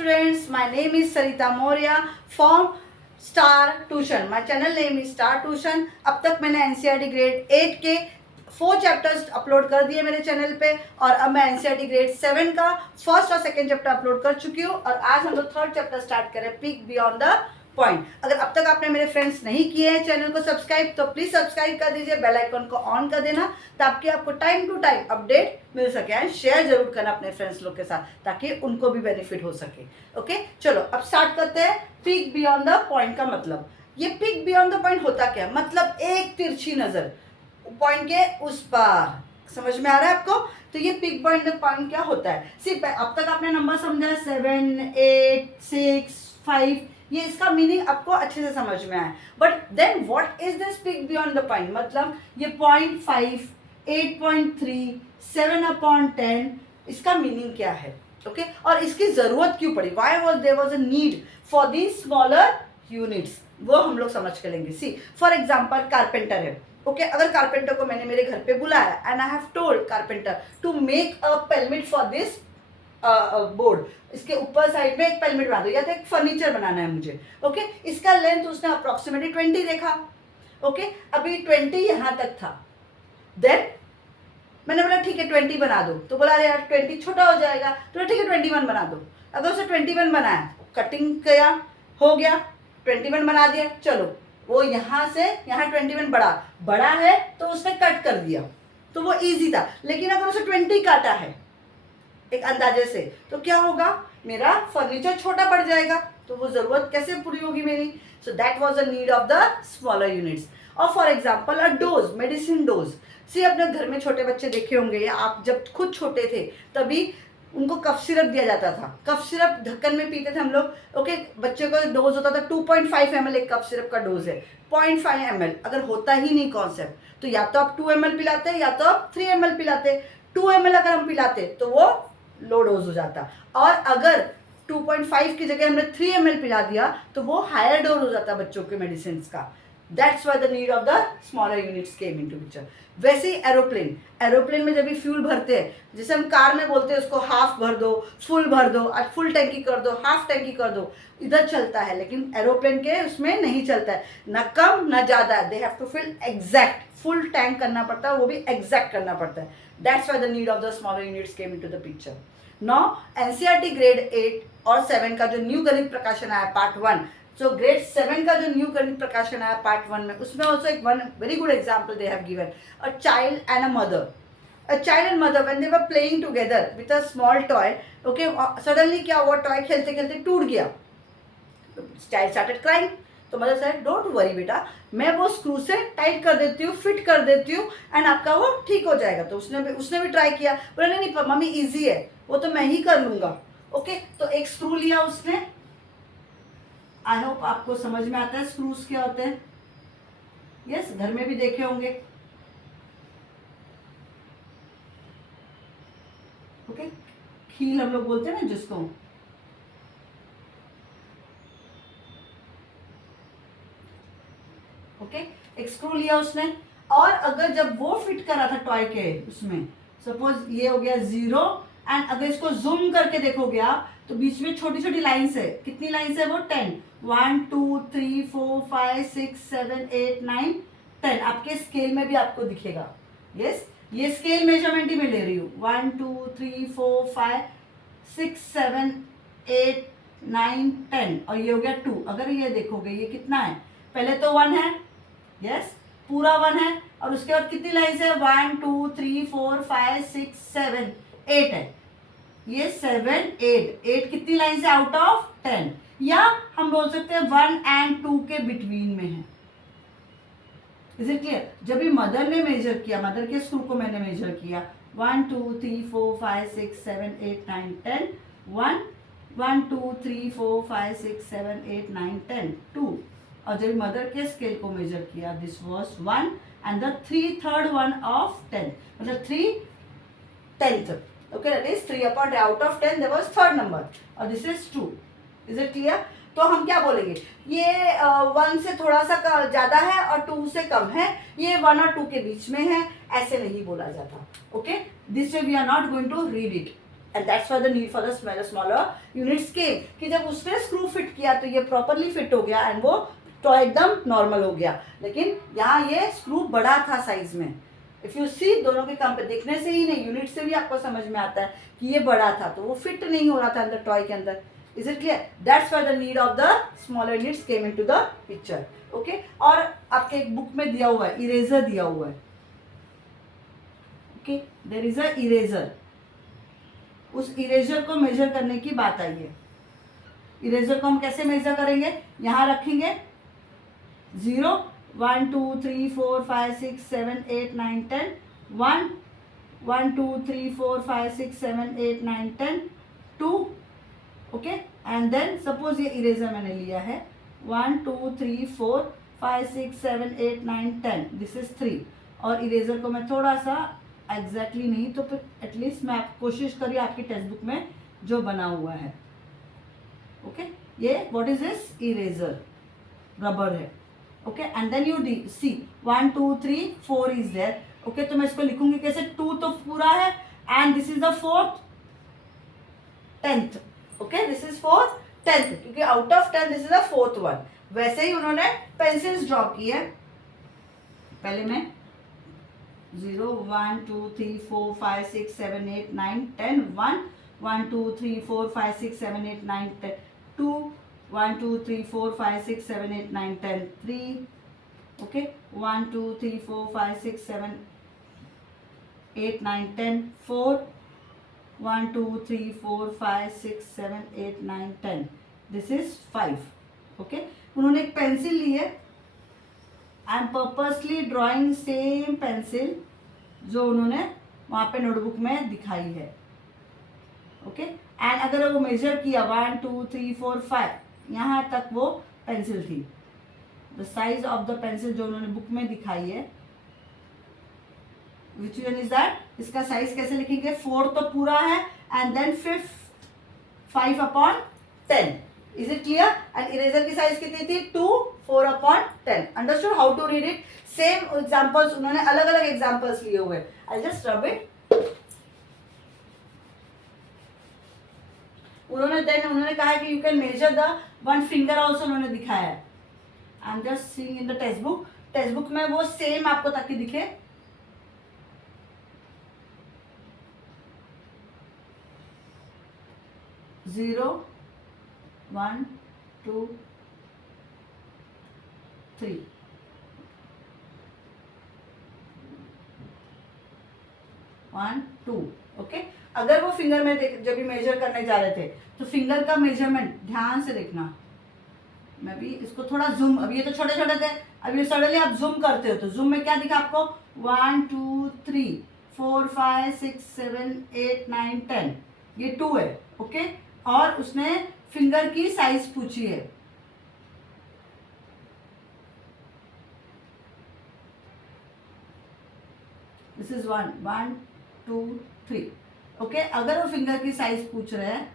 students, my name is Sarita Moria from Star Tuition. My channel name is Star Tuition. अब तक मैंने NCERT grade 8 के 4 chapters upload कर दिए मेरे चैनल पे और अब मैं NCERT ग्रेड 7 का फर्स्ट और सेकंड चैप्टर अपलोड कर चुकी हूँ और आज हम लोग थर्ड चैप्टर स्टार्ट करें, पीक बियॉन्ड द पॉइंट। अगर अब तक आपने मेरे फ्रेंड्स नहीं किए हैं चैनल को सब्सक्राइब तो प्लीज सब्सक्राइब कर दीजिए, बेल आइकन को ऑन कर देना ताकि आपको टाइम टू टाइम अपडेट मिल सके एंड शेयर जरूर करना अपने फ्रेंड्स लोग के साथ ताकि उनको भी बेनिफिट हो सके। ओके चलो अब स्टार्ट करते हैं। पीक बियॉन्ड द पॉइंट का मतलब, ये पीक बियॉन्ड द पॉइंट होता क्या, मतलब एक तिरछी नजर पॉइंट के उस पार। समझ में आ रहा है आपको? तो ये पीक बियॉन्ड द पॉइंट क्या होता है? सिर्फ अब तक आपने नंबर समझा 7, 8, 6, 5, ये इसका मीनिंग आपको अच्छे से समझ में आया। But then what is this peak beyond the point, मतलब ये 0.5, 8.3, 7/10 इसका मीनिंग क्या है? ओके और इसकी जरूरत क्यों पड़ी? Why was there was a need for these smaller units, वो हम लोग समझ के लेंगे। सी फॉर एग्जांपल कारपेंटर है। ओके अगर कारपेंटर को मैंने मेरे घर पे बुलाया and I have told carpenter to make a pyramid for this board, इसके ऊपर साइड में एक पिरामिड बना दो या तो एक फर्नीचर बनाना है मुझे। ओके इसका लेंथ उसने अप्रोक्सीमेटली 20 देखा। ओके अभी 20 यहाँ तक था, देन मैंने बोला ठीक है 20 बना दो, तो बोला यार 20 छोटा हो जाएगा, तो ठीक है 21 बना दो। अगर उसे 21 बनाया, कटिंग किया, हो गया 21 बना दिया, चलो वो यहाँ से यहाँ 21 बड़ा है तो उसने कट कर दिया तो वो इजी था। लेकिन अगर उसे 20 काटा है एक अंदाजे से तो क्या होगा, मेरा फर्नीचर छोटा पड़ जाएगा, तो वो जरूरत कैसे पूरी होगी मेरी? So that was the need of the smaller units. और for example a dose, medicine dose. See अपने घर में छोटे बच्चे देखे होंगे या आप जब खुद छोटे थे तभी उनको कफ सिरप दिया जाता था। कफ सिरप ढक्कन में पीते थे हम लोग। ओके बच्चे को डोज होता था 2.5 ml एक कफ सिरप का डोज है। 0.5 ml अगर होता ही नहीं कॉन्सेप्ट तो या तो आप 2 ml पिलाते या तो आप 3 ml पिलाते। 2 ml अगर हम पिलाते तो वो लो डोज हो जाता और अगर 2.5 की जगह हमने 3 ml पिला दिया तो वो हायर डोज हो जाता बच्चों के मेडिसिन का। That's why the need of the smaller units came into picture. वैसे ही एरोप्लेन में जब भी फ्यूल भरते हैं, जैसे हम कार में बोलते हैं उसको हाफ भर दो, फुल भर दो, आज फुल टैंकी कर दो, हाफ टैंकी कर दो, इधर चलता है। लेकिन एरोप्लेन के उसमें नहीं चलता है, ना कम ना ज़्यादा, they have to fill exact, full tank करना पड़ता है, वो भी एग्जैक्ट करना पड़ता है। That's why the need of the smaller units came into the picture. Now NCERT grade 8 और 7 का जो न्यू गणित प्रकाशन आया पार्ट 1, so grade 7 का जो न्यू गणित प्रकाशन आया पार्ट 1 में, उसमें also एक one very good example they have given, a child and a mother. A child and mother when they were playing together with a small toy, okay, suddenly क्या हुआ, टॉय खेलते खेलते टूट गया। Child started crying, तो mother said don't worry बेटा, मैं वो स्क्रू से टाइट कर देती हूँ, फिट कर देती हूँ एंड आपका वो ठीक हो जाएगा। तो उसने भी ट्राई किया, बोला नहीं मम्मी इजी है, वो तो मैं ही कर लूँगा। ओके तो एक स्क्रू लिया उसने। आई होप आपको समझ में आता है स्क्रूज क्या होते हैं। यस घर में भी देखे होंगे। ओके खील हम लोग बोलते हैं ना जिसको। ओके एक स्क्रू लिया उसने और अगर जब वो फिट करा था टॉय के उसमें, सपोज ये हो गया 0 एंड अगर इसको जूम करके देखोगे आप तो बीच में छोटी छोटी लाइंस है। कितनी लाइंस है वो? 10, 1 2 3 4 5 6 7 8 9 10। आपके स्केल में भी आपको दिखेगा। यस ये स्केल मेजरमेंट ही मैं ले रही हूँ। 1 2 3 4 5 6 7 8 9 10 और ये हो गया 2। अगर ये देखोगे ये कितना है, पहले तो 1 है, यस पूरा 1 है और उसके बाद कितनी लाइंस है? 1 2 3 4 5 6 7 8 है। ये 7 8 कितनी लाइन से आउट ऑफ 10, या हम बोल सकते हैं 1 and 2 के बिटवीन में है। Is it clear? जब भी मदर ने मेजर किया, मदर के स्क्रू को मैंने मेजर किया 1 2 3 4 5 6 7 8 9 10 1 1 2 3 4 5 6 7 8 9 10 2। और जब मदर के स्केल को मेजर किया this was 1 and the 3/3 one of 10, मतलब 3/10। Okay, that is 3 out of 10 there was third number और this is 2. Is it clear? तो हम क्या बोलेंगे, ये 1 से थोड़ा सा ज़्यादा है और 2 से कम है, ये 1 और 2 के बीच में है, ऐसे नहीं बोला जाता। Okay this way we are not going to read it. And that's why the need for the smaller units came, कि जब उसने स्क्रू फिट किया तो ये प्रॉपरली फिट हो गया एंड वो टॉय एकदम नॉर्मल हो गया। लेकिन यहाँ ये स्क्रू बड़ा था साइज में। इफ यू सी, दोनों के कंपेयर देखने से ही नहीं, यूनिट से भी आपको समझ में आता है कि ये बड़ा था, तो वो फिट नहीं हो रहा था अंदर टॉय के अंदर। Is it clear? That's why the need of the smaller units came into the picture. Okay, और आपके एक बुक में दिया हुआ है, इरेजर दिया हुआ है। Okay, there is a eraser. उस इरेजर को मेजर करने की बात आई है। इरेजर को हम कैसे मेजर करेंगे? यहाँ रखेंगे 0 1 2 3 4 5 6 7 8 9 10 1 1 2 3 4 5 6 7 8 9 10 2। ओके, एंड देन सपोज ये इरेजर मैंने लिया है 1 2 3 4 5 6 7 8 9 10, दिस इज 3। और इरेजर को मैं थोड़ा सा एग्जैक्टली नहीं तो फिर एटलीस्ट मैं आप कोशिश करिए आपकी टेक्स्ट बुक में जो बना हुआ है। ओके, ये what is this? Eraser, rubber है। Okay, and then you see 1 2 3 4 is there. Okay, तो मैं इसको लिखूंगी कैसे? 2 तो पूरा है and this is the 4th 10th। Okay, this is 4th 10th, क्योंकि out of 10 this is the 4th one. वैसे ही उन्होंने पेंसिल्स ड्रॉ की है। पहले मैं 0 1 2 3 4 5 6 7 8 9 10 1 1 2 3 4 5 6 7 8 9 10 2 1 2 3 4 5 6 7 8 9 10 3। okay, 1 2 3 4 5 6 7 8 9 10 4 1 2 3 4 5 6 7 8 9 10, this is 5। ओके, उन्होंने एक पेंसिल ली है। I am purposely drawing same pencil जो उन्होंने वहाँ पे नोटबुक में दिखाई है। ओके, एंड अगर वो मेजर किया 1 2 3 4 5 यहाँ तक वो पेंसिल थी, the size of the pencil जो उन्होंने बुक में दिखाई है, विच वन इज दैट? इसका साइज कैसे लिखेंगे? 4 तो पूरा है and then 5/10। Is it clear? And eraser की साइज कितनी थी? 2 4/10। Understood how to read it? Same examples उन्होंने अलग अलग एग्जांपल्स लिए हुए। I just rub it. उन्होंने कहा है कि you can measure the 1 finger also, उन्होंने दिखाया है। I am just seeing in the text book. Text book में वो सेम आपको ताकि दिखे। जीरो 1 2 3 1 2। ओके, अगर वो फिंगर में जब भी मेजर करने जा रहे थे तो फिंगर का मेजरमेंट ध्यान से देखना। मैं भी इसको थोड़ा जूम, अब ये तो छोटे छोटे थे, अब ये सडनली आप जूम करते हो तो जूम में क्या दिखा आपको? 1 2 3 4 5 6 7 8 9 10, ये 2 है। ओके, और उसने फिंगर की साइज पूछी है। This is 1 1 2 3। ओके, अगर वो फिंगर की साइज पूछ रहे हैं,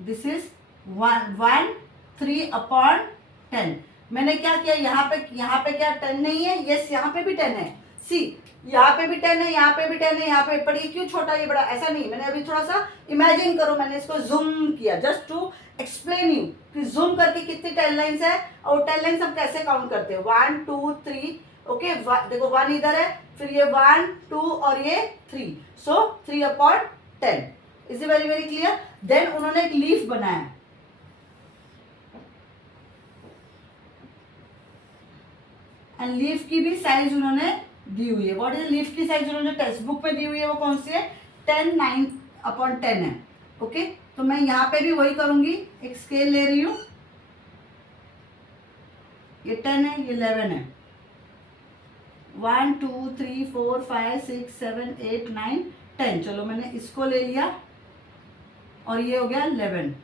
दिस इज 1 3/10। मैंने क्या किया? यहाँ पे क्या 10 नहीं है? यस, यहाँ पे भी 10 है। सी, यहाँ पे भी 10 है, यहाँ पे भी 10 है, यहाँ पे। पर ये क्यों छोटा, ये बड़ा? ऐसा नहीं, मैंने अभी थोड़ा सा इमेजिन करो, मैंने इसको जूम किया जस्ट टू एक्सप्लेन यू कि जूम करके कितनी 10 लाइन्स है और 10 लाइन्स हम कैसे काउंट करते हैं। 1 2 3। ओके, देखो 1 इधर है, फिर ये 1 2 और ये 3, so 3/10। Is it very very clear? Then उन्होंने एक लीफ बनाया। एंड लीफ की भी साइज उन्होंने दी हुई है। व्हाट इज लीफ की साइज उन्होंने टेक्स्ट बुक में दी हुई है, वो कौन सी है? 10 9/10 है। ओके, तो मैं यहाँ पे भी वही करूंगी, एक स्केल ले रही हूँ, ये 10 है, ये 11 है। 1 2 3 4 5 6 7 8 9 10। चलो मैंने इसको ले लिया और ये हो गया 11,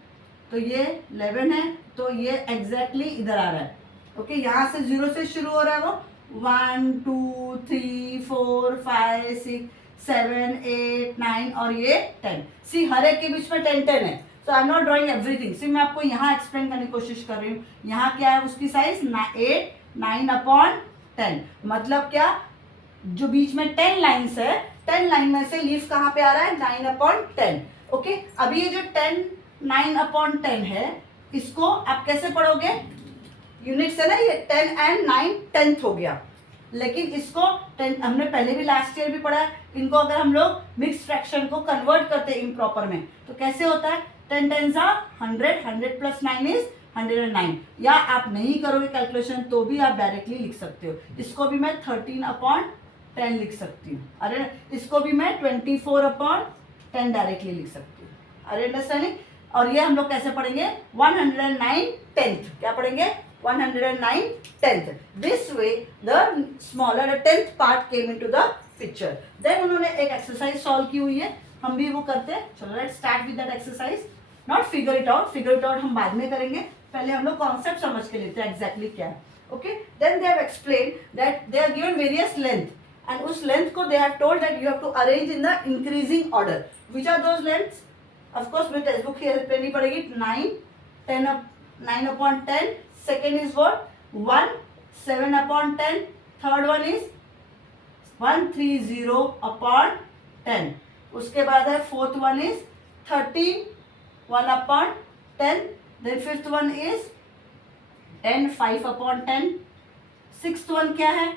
तो ये 11 है, तो ये एग्जैक्टली इधर आ रहा है। ओके, यहाँ से 0 से शुरू हो रहा है वो। 1 2 3 4 5 6 7 8 9 और ये 10। सी, हर एक के बीच में 10 10 है। So I am not drawing everything. See, मैं आपको यहाँ एक्सप्लेन करने की कोशिश कर रही हूँ। यहाँ क्या है उसकी साइज? 8 9/10। मतलब क्या? जो बीच में 10 लाइन्स है, 10 लाइन में से लीफ कहाँ पे आ रहा है? 9/10। ओके, अभी ये जो 10 9/10 है, इसको आप कैसे पढ़ोगे, यूनिट्स है ना ये, 10 and 9 10th हो गया। लेकिन इसको 10 हमने पहले भी लास्ट ईयर भी पढ़ा है, इनको अगर हम लोग मिक्स फ्रैक्शन को कन्वर्ट करते हैं इम्प्रॉपर में तो कैसे होता है, 10 10s are 100, 100 + 9 is 109। या आप नहीं करोगे कैलकुलेशन तो भी आप डायरेक्टली लिख सकते हो। इसको भी मैं 13/10 लिख सकती हूँ, अरे इसको भी मैं 24/10 डायरेक्टली लिख सकती हूँ। अरे अंडरस्टैंडिंग। और ये हम लोग कैसे पढ़ेंगे, 109 10th, क्या पढ़ेंगे, 109 10th। This way the smaller 10th part came into the picture. Then उन्होंने एक एक्सरसाइज सॉल्व की हुई है, हम भी वो करते हैं। चलो let's start with that exercise. Not figure it out, figure it out हम बाद में करेंगे, पहले हम लोग कॉन्सेप्ट समझ के लेते हैं एग्जैक्टली क्या है। Okay, then they have explain that they are given various length and उस लेंथ को they have told that you have to arrange in the increasing order. Which are those lengths, of course मेरी text book की help लेनी पड़ेगी। 9 9/10, second is what, 1 7/10, third one is 130/10, उसके बाद है fourth one is 13 1/10, then fifth one is 10 5/10, sixth one क्या है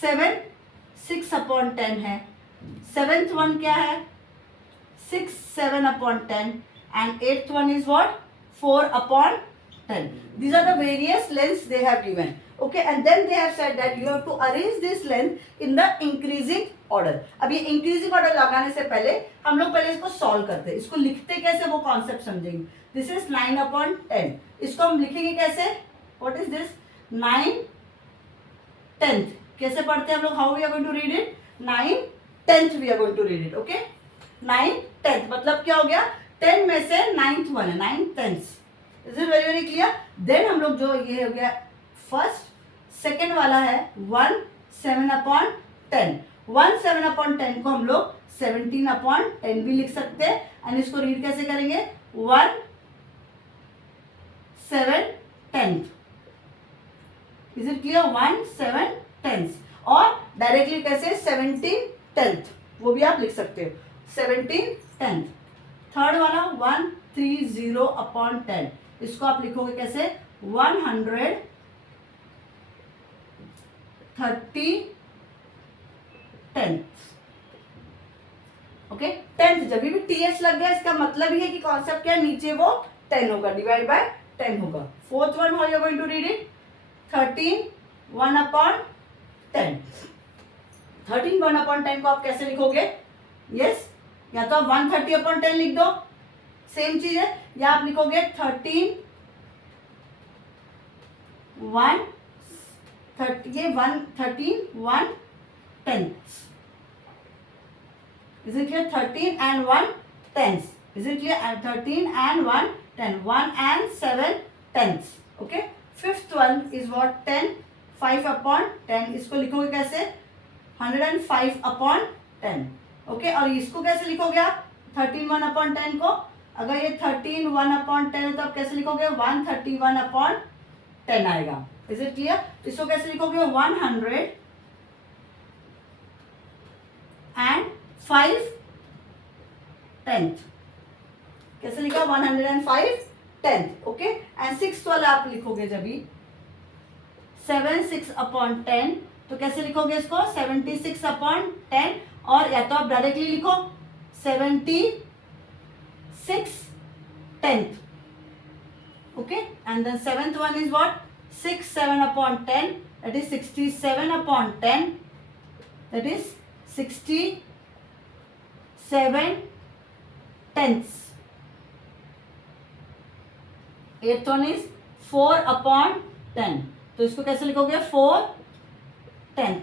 7 6/10 है, seventh one क्या है 6 7/10 and eighth one is what 4/10. These are the various lengths they have given. Okay, and then they have said that you have to arrange this length in the increasing order. अब ये increasing order लगाने से पहले हम लोग पहले इसको solve करते हैं, इसको लिखते कैसे वो concept समझेंगे। This is 9/10, इसको हम लिखेंगे कैसे, what is this 9/10, कैसे पढ़ते हैं हम लोग, how we are going to read it, 9/10 we are going to read it. Okay, 9/10 मतलब क्या हो गया, 10 में से 9th one है, 9/10। Is it very very clear. देन हम लोग जो ये हो गया फर्स्ट, सेकेंड वाला है 1 7/10, 1 7/10 को हम लोग 17/10 भी लिख सकते हैं एंड इसको रीड कैसे करेंगे, 1 7/10। इज इट क्लियर, 1 7/10 और डायरेक्टली कैसे 17/10 वो भी आप लिख सकते हो, 17/10। थर्ड वाला 130/10, इसको आप लिखोगे कैसे, 130 10th। ओके, 10th जब भी टीएच लग गया इसका मतलब ही है कि कॉन्सेप्ट क्या है, नीचे वो 10 होगा, डिवाइड बाय 10 होगा। Fourth one how you are going to read it, 13 1/10। 13 1/10 को आप कैसे लिखोगे, यस या तो आप 130/10 लिख दो, सेम चीज है, या आप लिखोगे 13 1/10। Is it clear? 13 and 1/10. Is it clear? And 13 and 1/10. 1 and 7/10. Okay. Fifth one is what, 10 5/10. इसको लिखोगे कैसे, 105/10. ओके, और इसको कैसे लिखोगे आप, 13 1/10 को, अगर ये 13 1/10 है तो आप कैसे लिखोगे, 131/10 आएगा। Is it clear. इसको कैसे लिखोगे, 105/10, कैसे लिखा, 105/10। ओके, एंड सिक्स वाला आप लिखोगे जब भी 7 6/10 तो कैसे लिखोगे इसको, 76/10, और या तो आप डायरेक्टली लिखो 76/10। Okay, and then seventh one is what, 6 7/10, that is 67/10, that is 67/10. Eighth one is 4/10, तो इसको कैसे लिखोगे, 4/10।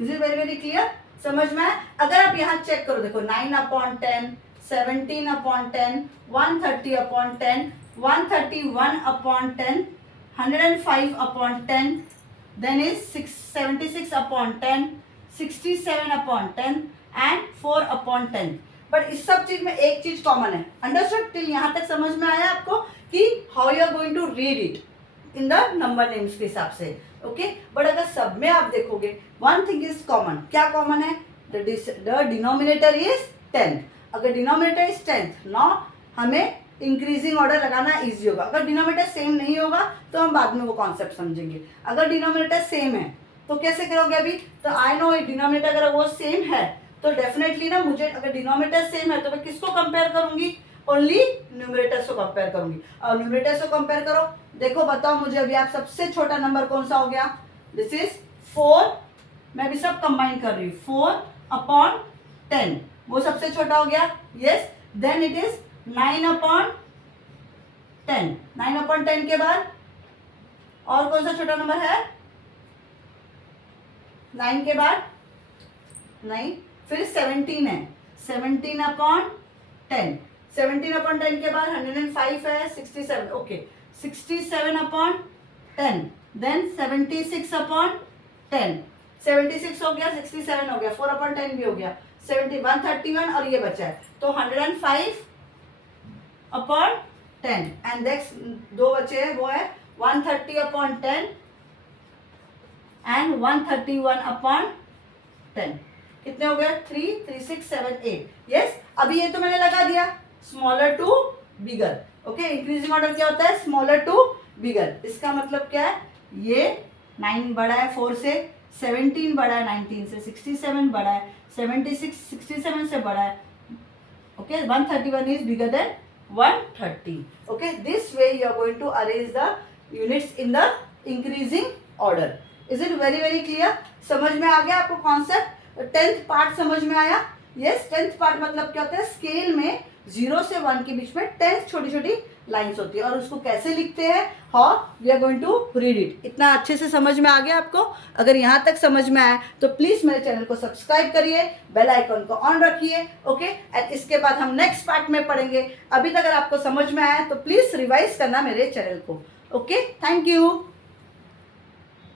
Is it very very clear, समझ में आया। अगर आप यहाँ चेक करो, देखो 9/10, 17/10, 130/10, 131/10, 105/10, then is 76/10, 67/10 and 4/10। बट इस सब चीज में एक चीज कॉमन है, अंडरस्टूड, टिल यहाँ तक समझ में आया आपको कि how you are going to read it in the number names के हिसाब से। ओके, बट अगर सब में आप देखोगे वन थिंग इज कॉमन, क्या कॉमन है, द डिनोमिनेटर इज 10th। अगर डिनोमिनेटर इज 10th, नाउ हमें इंक्रीजिंग ऑर्डर लगाना इजी होगा। अगर डिनोमिनेटर सेम नहीं होगा तो हम बाद में वो कॉन्सेप्ट समझेंगे। अगर डिनोमिनेटर सेम है तो कैसे करोगे अभी, तो आई नो डिनोमिनेटर अगर वो सेम है तो डेफिनेटली ना मुझे, अगर डिनोमिनेटर सेम है तो मैं किसको कंपेयर करूंगी, ओनली न्यूमरेटर्स को कंपेयर करूंगी। और न्यूमरेटर्स को कंपेयर करो, देखो बताओ मुझे अभी आप सबसे छोटा नंबर कौन सा हो गया, दिस इज 4, मैं भी सब कंबाइन कर रही हूँ, 4/10 वो सबसे छोटा हो गया, यस। देन इट इज 9/10, 9/10 के बाद और कौन सा छोटा नंबर है, 9 के बाद नहीं, फिर 17 है, 17/10, 17/10 के बाद 105 है, 67, ओके 67/10, देन 76/10, 76 हो गया, 67 हो गया, 4/10 भी हो गया, 131 और ये बचा है, तो 105/10 एंड नेक्स्ट दो बचे हैं, वो है 130/10 एंड 131/10। कितने हो गए, 3, 3, 6, 7, 8, यस। अभी ये तो मैंने लगा दिया, smaller to bigger, okay. Increasing order क्या होता है, स्मॉलर टू बिगर। इसका मतलब क्या है, ये 9 बड़ा है 4 से, 17 बड़ा है 19 से, 67 बड़ा है, 76 67 से बड़ा है, okay. 131 is bigger than 130, okay. This way you are going to arrange the units in the increasing order. Is it very very clear, समझ में आ गया आपको कॉन्सेप्ट, 10th पार्ट समझ में आया, यस। 10th पार्ट मतलब क्या होता है, स्केल में 0 से 1 के बीच में 10 छोटी छोटी लाइंस होती है और उसको कैसे लिखते हैं, how we are going to read it. इतना अच्छे से समझ में आ गया आपको, अगर यहाँ तक समझ में आया तो प्लीज़ मेरे चैनल को सब्सक्राइब करिए, बेल आइकन को ऑन रखिए, ओके। एंड इसके बाद हम नेक्स्ट पार्ट में पढ़ेंगे। अभी तक अगर आपको समझ में आया तो प्लीज़ रिवाइज करना मेरे चैनल को, ओके। Thank you.